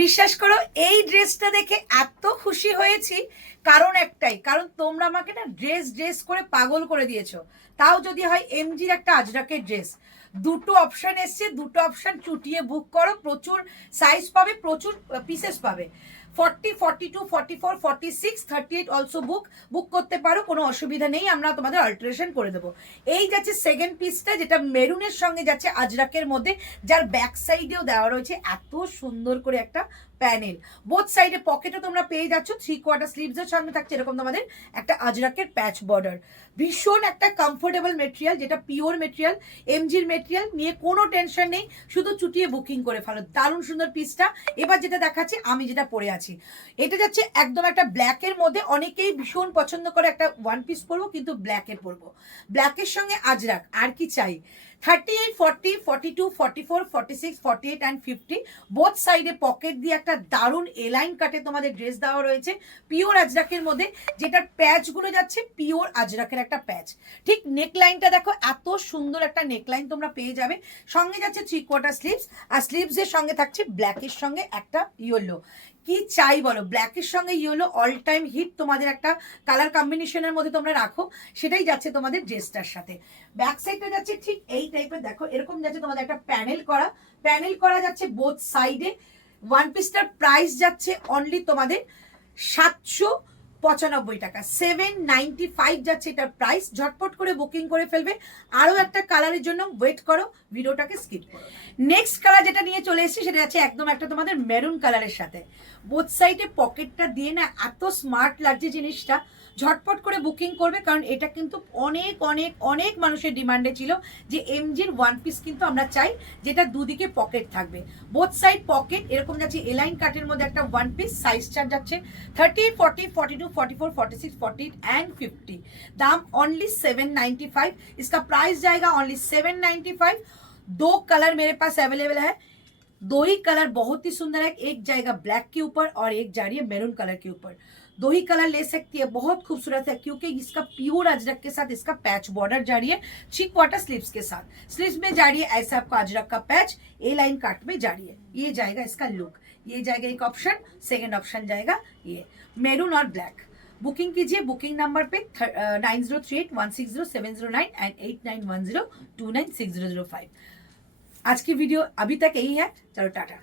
বিশ্বাস করো এই ড্রেসটা দেখে এত খুশি হয়েছি, কারণ একটাই, কারণ তোমরা আমাকে না ড্রেস ড্রেস করে পাগল করে দিয়েছো। তাও যদি হয় এমজির একটা আজরাকের ড্রেস, দুটো অপশন এসছে, দুটো অপশন চুটিয়ে বুক করো, প্রচুর সাইজ পাবে, প্রচুর পিসেস পাবে। 40, 42, 44, 46, 38 অলসো বুক করতে পারো, কোনো অসুবিধা নেই, আমরা তোমাদের অল্টারেশন করে দেবো। এই যাচ্ছে সেকেন্ড পিসটা, যেটা মেরুনের সঙ্গে যাচ্ছে আজরাকের মধ্যে, যার ব্যাক সাইডেও দেওয়া রয়েছে এত সুন্দর করে একটা প্যানেল। বোথ সাইডে পকেটও তোমরা পেয়ে যাচ্ছ, 3/4 স্লিভসের সঙ্গে থাকছে এরকম তোমাদের একটা আজরাকের প্যাচ বর্ডার। ভীষণ একটা কমফোর্টেবল মেটেরিয়াল, যেটা পিওর মেটেরিয়াল, এমজির মেটেরিয়াল, নিয়ে কোনো টেনশন নেই, শুধু চুটিয়ে বুকিং করে ফেলো। দারুণ সুন্দর পিসটা। এবার যেটা দেখাচ্ছি, আমি যেটা পরে আছি, এটা যাচ্ছে একদম একটা ব্ল্যাকের মধ্যে, অনেকেই ভীষণ পছন্দ করে একটা ওয়ান পিস পরবো কিন্তু ব্ল্যাকে পরবো, ব্ল্যাকের সঙ্গে আজরাক, আর কি চাই। 38, 40, 42, 44, 46, 48 অ্যান্ড 50 বোথ সাইডে পকেট দিয়ে একটা দারুণ এলাইন কাটে তোমাদের ড্রেস দেওয়া রয়েছে পিওর আজরাকের মধ্যে, যেটার প্যাচগুলো যাচ্ছে পিওর আজরাকের একটা প্যাচ। ঠিক নেকলাইনটা দেখো, এত সুন্দর একটা নেকলাইন তোমরা পেয়ে যাবে। সঙ্গে যাচ্ছে 3/4 স্লিভস, আর স্লিভসের সঙ্গে থাকছে ব্ল্যাকের সঙ্গে একটা ইয়েলো। কি চাই বলো, ব্ল্যাকের সঙ্গে ইয়েলো অল টাইম হিট, তোমাদের একটা কালার কম্বিনেশনের মধ্যে তোমরা রাখো, সেটাই যাচ্ছে তোমাদের ড্রেসটার সাথে। ব্যাক সাইডটা যাচ্ছে ঠিক এই টাইপের, দেখো এরকম যাচ্ছে তোমাদের একটা প্যানেল করা যাচ্ছে বোথ সাইডে। ওয়ান পিসটার প্রাইস যাচ্ছে অনলি তোমাদের 795 টাকা, 795 যাচ্ছে এটার প্রাইস। ঝটপট করে বুকিং করে ফেলবে। আরও একটা কালারের জন্য ওয়েট করো, ভিডিওটাকে স্কিপ করো। নেক্সট কালার যেটা নিয়ে চলে এসেছি, সেটা যাচ্ছে একদম একটা তোমাদের মেরুন কালারের সাথে। বোথ সাইডে পকেটটা দিয়ে না এত স্মার্ট লাগছে জিনিসটা, ঝটপট করে বুকিং করবে, কারণ এটা কিন্তু অনেক অনেক অনেক মানুষের ডিমান্ডে ছিল যে এমজির ওয়ান পিস কিন্তু আমরা চাই যেটা দুদিকে পকেট থাকবে। বোথ সাইড পকেট এরকম যাচ্ছে এলাইন কাটের মধ্যে একটা ওয়ান পিস। সাইজ চার্ট যাচ্ছে 30, 40, 42, 44, 46, 48 एंड 50। दाम ओनली 795। इसका प्राइस जाएगा ओनली 795। दो कलर मेरे पास अवेलेबल है, दो ही कलर बहुत ही सुंदर है, एक जाएगा ब्लैक के ऊपर और एक जा रही है मैरून कलर के ऊपर। दो ही कलर ले सकती है, बहुत खूबसूरत है, क्योंकि इसका प्योर अजरक के साथ इसका पैच बॉर्डर जा रही है 3/4 स्लीव्स के साथ। स्लीव्स में जा रही है ऐसा आपका अजरक का पैच, ए लाइन कट में जा रही है। ये जाएगा इसका लुक, ये जाएगा एक ऑप्शन, सेकेंड ऑप्शन जाएगा ये मैरून और ब्लैक। बुकिंग कीजिए बुकिंग नंबर पे 9038160709 एंड 8910296005। आज की वीडियो अभी तक यही है, चलो टाटा।